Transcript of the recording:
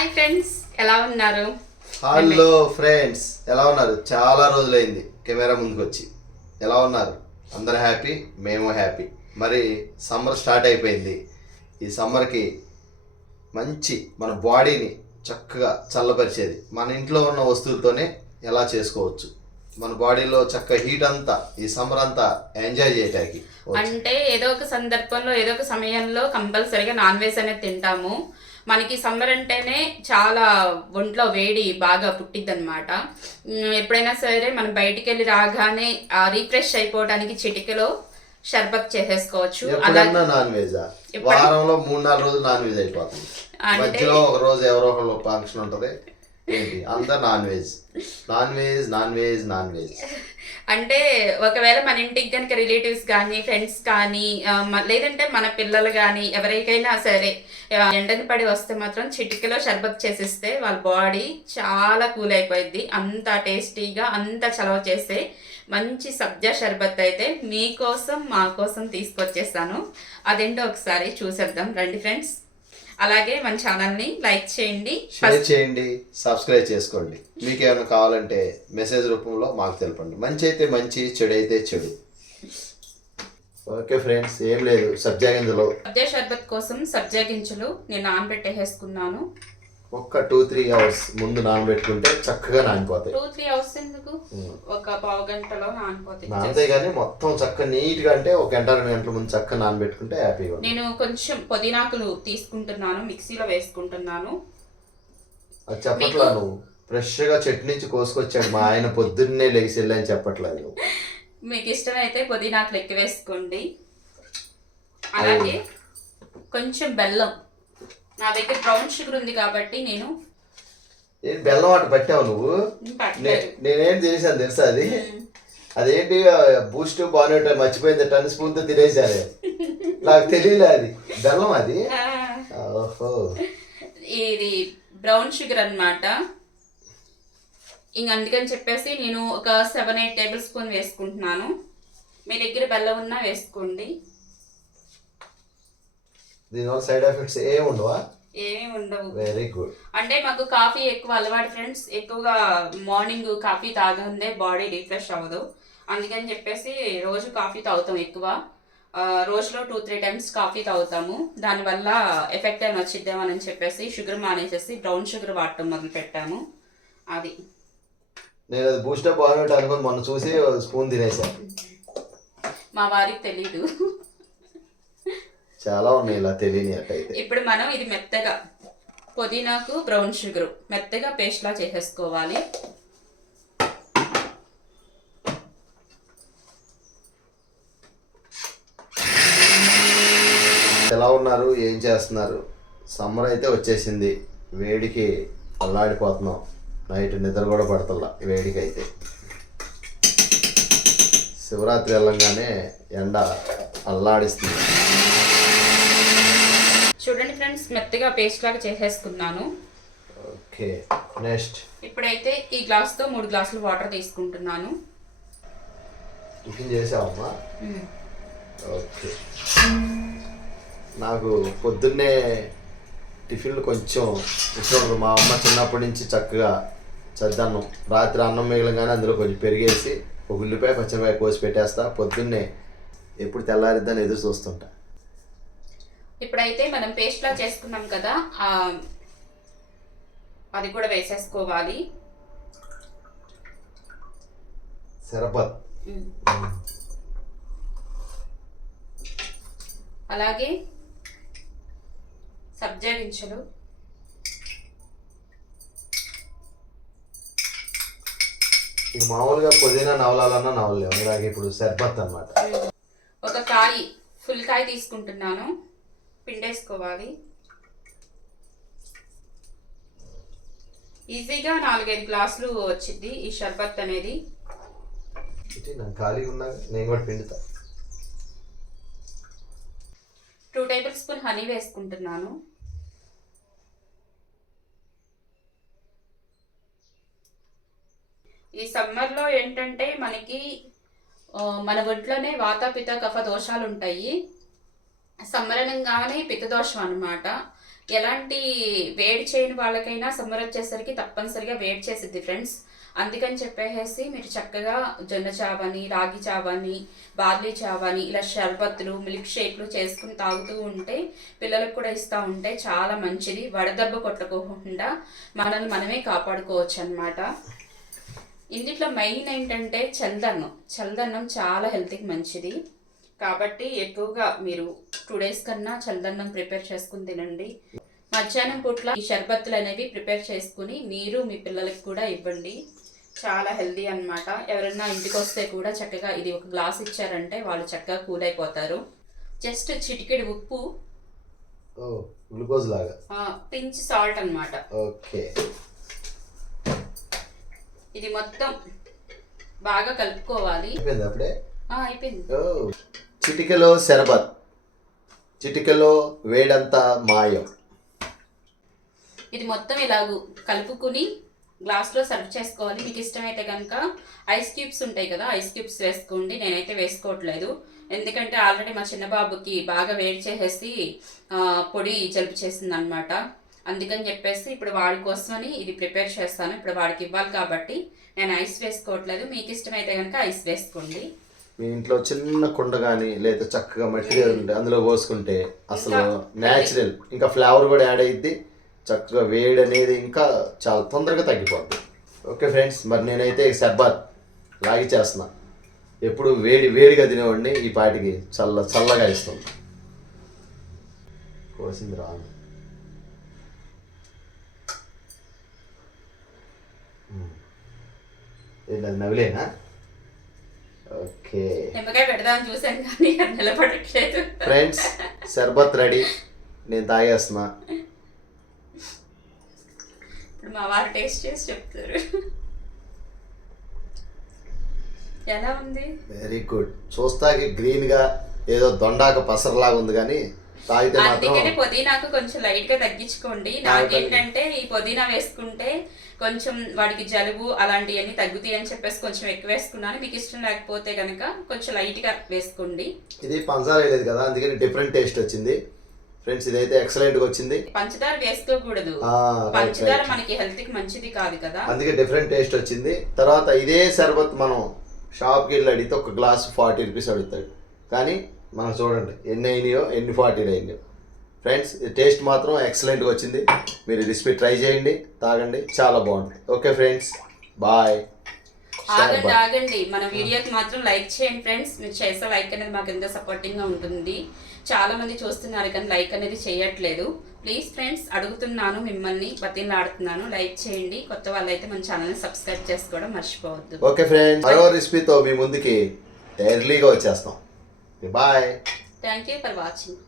Hi friends, ఎలా ఉన్నారు? Hello friends, ఎలా ఉన్నారు? చాలా రోజులైంది కెమెరా ముందుకు వచ్చి. ఎలా ఉన్నారు? అందరు హ్యాపీ, మేము హ్యాపీ. మరి సమ్మర్ స్టార్ట్ అయిపోయింది. ఈ సమ్మర్కి మంచి మన బాడీని చక్కగా చల్లపరిచేది మన ఇంట్లో ఉన్న వస్తువులతోనే ఎలా చేసుకోవచ్చు. మన బాడీలో చక్క హీట్ అంతా ఈ సమ్మర్ అంతా ఎంజాయ్ చేయడానికి. అంటే ఏదో ఒక సందర్భంలో ఏదో ఒక సమయంలో కంపల్సరీగా నాన్ వెజ్ అనేది తింటాము. మనకి సమ్మర్ అంటేనే చాలా ఒంట్లో వేడి బాగా పుట్టిద్ది అనమాట. ఎప్పుడైనా సరే మనం బయటికి వెళ్ళి రాగానే రీఫ్రెష్ అయిపోవడానికి చిటికెలో షర్బత్ చేసేసుకోవచ్చు. ఎప్పుడన్నా నాన్ వెజ్ వారంలో 3-4 రోజులు నాన్ వెజ్ అయిపోతుంది. మధ్యలో ఒక రోజు ఎవరో ఒకళ్ళు ఫంక్షన్ ఉంటుంది. ఏంటి అంతా non veg non veg non veg non veg. అంటే ఒకవేళ మన ఇంటికి కనుక రిలేటివ్స్ కానీ ఫ్రెండ్స్ కానీ లేదంటే మన పిల్లలు కానీ ఎవరికైనా సరే ఎండని పడి వస్తే మాత్రం చిటికెలో షర్బత్ చేసిస్తే వాళ్ళ బాడీ చాలా కూల్ అయిపోయింది. అంత టేస్టీగా అంత చలవ చేస్తే మంచి సబ్జా షర్బత్ అయితే మీకోసం మా కోసం తీసుకొచ్చేస్తాను. అదేంటో ఒకసారి చూసేద్దాం రండి ఫ్రెండ్స్. అలాగే మన ఛానల్ని లైక్ చేయండి, షేర్ చేయండి, సబ్స్క్రైబ్ చేసుకోండి. మీకు ఏమైనా కావాలంటే మెసేజ్ రూపంలో మాకు తెలపండి. మంచి అయితే మంచి, చెడు అయితే చెడు. ఓకే ఫ్రెండ్స్, ఏం లేదు, సబ్జా గింజలు సబ్జా షర్బత్ కోసం సబ్జా గింజలు నేను నానబెట్టేసుకున్నాను. ఒక్క 2-3 అవర్స్ ముందు నానబెట్టుకుంటే చక్కగా నానిపోతాయి. 2-3 అవర్స్ ఎందుకు, ఒక పావు గంటలో నానిపోతాయి. అంతే కానీ మొత్తం చక్కగా నీట్గా అంటే 1-2 గంటల ముందు చక్కగా నానబెట్టుకుంటే హ్యాపీగా. నేను కొంచెం పుదీనాకులు తీసుకుంటున్నాను, మిక్సీలో వేసుకుంటున్నాను. అది చెప్పట్లా, నువ్వు ఫ్రెష్గా చెట్టు నుంచి కోసుకొచ్చాడు మా ఆయన పొద్దున్నే లెగిసి వెళ్ళని చెప్పట్లేదు. మీకు ఇష్టమైతే పుదీనాకులు ఎక్కువ వేసుకోండి. అలాగే కొంచెం బెల్లం, నా దగ్గర బ్రౌన్ షుగర్ ఉంది కాబట్టి నేను బెల్లం అటు పట్టావు నువ్వు. నేనేం చేశాను తెలుసా, అదేంటి బూస్ట్ బాగున్నట్టు మర్చిపోయింది, 10 స్పూన్తో తినేసాను. నాకు తెలియలే అది బెల్లం. అది ఓహో, ఇది బ్రౌన్ షుగర్ అన్నమాట. ఇంక అందుకని చెప్పేసి నేను ఒక 7-8 టేబుల్ స్పూన్ వేసుకుంటున్నాను. మీ దగ్గర బెల్లం ఉన్నా వేసుకోండి. దీనివల్ల సైడ్ ఎఫెక్ట్స్ ఏమి ఉండవా? ఏమీ ఉండవు. Very good. అంటే మాకు కాఫీ ఎక్కువ అలవాటు ఫ్రెండ్స్. ఎక్కువగా మార్నింగ్ కాఫీ తాగందే బాడీ రిఫ్రెష్ అవ్వదు. అందుకని చెప్పేసి రోజు కాఫీ తాగుతాం ఎక్కువ. రోజులో 2-3 టైమ్స్ కాఫీ తాగుతాము. దానివల్ల ఎఫెక్ట్ ఏమైనా వచ్చిద్దామని చెప్పేసి షుగర్ మానేసేసి బ్రౌన్ షుగర్ వాడటం మొదలు పెట్టాము. అది నేను అది బూస్టర్ బాగున్నట్టు అనుకుని మొన్న చూసి స్పూన్ తినేసాను. మా వారికి తెలీదు. చాలా ఉన్నాయి ఇలా తెలియని అట్టయితే. ఇప్పుడు మనం ఇది మెత్తగా పుదీనాకు బ్రౌన్ షుగర్ మెత్తగా పేస్ట్ లా చేసేసుకోవాలి. ఎలా ఉన్నారు, ఏం చేస్తున్నారు? సమ్మర్ అయితే వచ్చేసింది, వేడికి అల్లాడిపోతున్నాం. నైట్ నిద్ర కూడా పడతల్లా వేడికి అయితే. శివరాత్రి వెళ్ళంగానే ఎండ అల్లాడిస్తుంది. చూడండి ఫ్రెండ్స్, మెత్తగా పేస్ట్ లాగా చేసేసుకున్నాను. ఓకే, నెక్స్ట్ ఇప్పుడైతే ఈ గ్లాస్తో 3 గ్లాసులు వాటర్ తీసుకుంటున్నాను. టిఫిన్ చేసావమ్మా? ఓకే. నాకు పొద్దున్నే టిఫిన్లు కొంచెం ఇష్టం. మా అమ్మ చిన్నప్పటి నుంచి చక్కగా చద్దన్నం, రాత్రి అన్నం మిగలంగానే అందులో కొంచెం పెరిగేసి ఒక ఉల్లిపాయ పచ్చిమిరపాయ కోసి పెట్టేస్తా. పొద్దున్నే ఎప్పుడు తెల్లారిద్దని ఎదురు చూస్తుంటా. ఇప్పుడైతే మనం పేస్ట్ లా చేసుకున్నాం కదా, అది కూడా వేసేసుకోవాలి. శరబత్. అలాగే సబ్జా గింజలు, ఇది మామూలుగా పుదీనా నవలాలన్నా నవలేము, ఇలాగే ఇప్పుడు శర్బత్ అన్నమాట. ఒక కాయ, ఫుల్ కాయ తీసుకుంటున్నాను, పిండేసుకోవాలి. ఈజీగా 4-5 గ్లాసులు వచ్చింది ఈ షర్బత్ అనేది. నాకు ఖాళీగా ఉన్నా నేను కూడా పిండుతా. 2 టేబుల్ స్పూన్ హనీ వేసుకుంటున్నాను. ఈ సమ్మర్లో ఏంటంటే మనకి మన ఒంట్లోనే వాత పిత్త కఫ దోషాలు ఉంటాయి. సమ్మరణంగానే పిత్తదోషం అన్నమాట. ఎలాంటి వేడి చేయని వాళ్ళకైనా సమ్మర్ వచ్చేసరికి తప్పనిసరిగా వేడి చేసిద్ది ఫ్రెండ్స్. అందుకని చెప్పేసి మీరు చక్కగా జొన్న చావని, రాగి చావని, బార్లీ చావని ఇలా షర్బత్తులు, మిల్క్ షేక్లు చేసుకుని తాగుతూ ఉంటే పిల్లలకు కూడా ఇస్తూ ఉంటే చాలా మంచిది. వడదెబ్బ కొట్టుకోకుండా మనల్ని మనమే కాపాడుకోవచ్చు అన్నమాట. ఇందులో మెయిన్ ఏంటంటే చల్లదన్నం చాలా హెల్త్కి మంచిది. కాబట్టి ఎక్కువగా మీరు 2 days కన్నా చల్లదన్నం ప్రిపేర్ చేసుకుని తినండి. మధ్యాహ్నం పూట్ల ఈ షర్బత్తులు అనేవి ప్రిపేర్ చేసుకుని మీరు మీ పిల్లలకి కూడా ఇవ్వండి. చాలా హెల్దీ అన్నమాట. ఎవరైనా ఇంటికి వస్తే కూడా చక్కగా ఇది ఒక గ్లాస్ ఇచ్చారంటే వాళ్ళు చక్కగా కూల్ అయిపోతారు. జస్ట్ చిటికెడు ఉప్పు, గ్లూకోజ్ లాగా పించ్ సాల్ట్ అన్నమాట. ఓకే, ఇది మొత్తం బాగా కలుపుకోవాలి. అప్పుడే అయిపోయింది. చిటికెలో శరబత్, చిటికెలో వేడంతా మాయం. ఇది మొత్తం ఇలాగూ కలుపుకుని గ్లాస్లో సర్వ్ చేసుకోవాలి. మీకు ఇష్టమైతే కనుక ఐస్ క్యూబ్స్ ఉంటాయి కదా, ఐస్ క్యూబ్స్ వేసుకోండి. నేనైతే వేసుకోవట్లేదు, ఎందుకంటే ఆల్రెడీ మా చిన్న బాబుకి బాగా వేడి చేసేసి పొడి జలుబు చేసింది అనమాట. అందుకని చెప్పేసి ఇప్పుడు వాడి కోసమని ఇది ప్రిపేర్ చేస్తాను. ఇప్పుడు వాడికి ఇవ్వాలి కాబట్టి నేను ఐస్ వేసుకోవట్లేదు. మీకు ఇష్టమైతే కనుక ఐస్ వేసుకోండి. మీ ఇంట్లో చిన్న కుండ కానీ లేదా చక్కగా మట్టి ఉంటే అందులో పోసుకుంటే అసలు న్యాచురల్, ఇంకా ఫ్లేవర్ కూడా యాడ్ అయ్యిద్ది. చక్కగా వేడి అనేది ఇంకా చాలా తొందరగా తగ్గిపోద్ది. ఓకే ఫ్రెండ్స్, మరి నేనైతే షర్బత్ లాగి చేస్తున్నా. ఎప్పుడు వేడిగా తినేవాడిని, ఈ పాటికి చల్లగా ఇస్తుంది. కోసింది రాను. ఏంటది, నవిలేనా? ఓకే నిమ్మకాయ పెడదామని చూసాను కానీ అది నిలబడట్లేదు. ఫ్రెండ్స్, షర్బత్ రెడీ, నేను తాగేస్తున్నా. ఇప్పుడు మా వారు టేస్ట్ చేసి చెప్తారు ఎలా ఉంది. Very good. చూస్తాకి గ్రీన్ గా ఏదో దొండాక పసరలాగా ఉంది, కానీ తాగితే మాత్రం. అందుకనే పుదీనాకు కొంచెం లైట్ గా తగ్గించుకోండి. నాకేంటంటే ఈ పుదీనా వేసుకుంటే కొంచెం వాడికి జలుబు అలాంటివన్నీ తగ్గుతాయి అని చెప్పేసి కొంచెం ఎక్కువ వేసుకున్నాను. మీకు ఇష్టం లేకపోతే కనుక కొంచెం లైట్ గా వేసుకోండి. ఇది పంచదార లేదు కదా, అందుకని డిఫరెంట్ టేస్ట్ వచ్చింది ఫ్రెండ్స్. ఇదైతే ఎక్సలెంట్ గా వచ్చింది. పంచదార వేసుకోకూడదు, పంచదార మనకి హెల్త్ కి మంచిది కాదు కదా, అందుకే డిఫరెంట్ టేస్ట్ వచ్చింది. తర్వాత ఇదే షర్బత్ మనం షాప్కి వెళ్ళి అడిగితే ఒక గ్లాస్ 40 రూపీస్ అడుగుతాడు, కానీ మనం చూడండి ఎన్ని అయినాయో, ఎన్ని 40 అయినాయో. ఫ్రెండ్స్, టేస్ట్ మాత్రం ఎక్సలెంట్గా వచ్చింది. మీరు రెసిపీ ట్రై చేయండి, తాగండి, చాలా బాగుంటుంది. Okay friends, bye. ఆగండి, మన వీడియోకి మాత్రం లైక్ చేయండి ఫ్రెండ్స్. మీరు చేసే లైక్ అనేది మాకు ఎంతో సపోర్టింగ్గా ఉంటుంది. చాలా మంది చూస్తున్నారు కానీ లైక్ అనేది చేయట్లేదు. ప్లీజ్ ఫ్రెండ్స్, అడుగుతున్నాను మిమ్మల్ని, బతిలాడుతున్నాను, లైక్ చేయండి. కొత్త వాళ్ళైతే మన ఛానల్ని సబ్స్క్రైబ్ చేసుకోవడం మర్చిపోవద్దు. ఓకే ఫ్రెండ్స్, మరో రెసిపీతో మీ ముందుకి ఎర్లీగా వచ్చేస్తాం. Bye. Thank you for watching.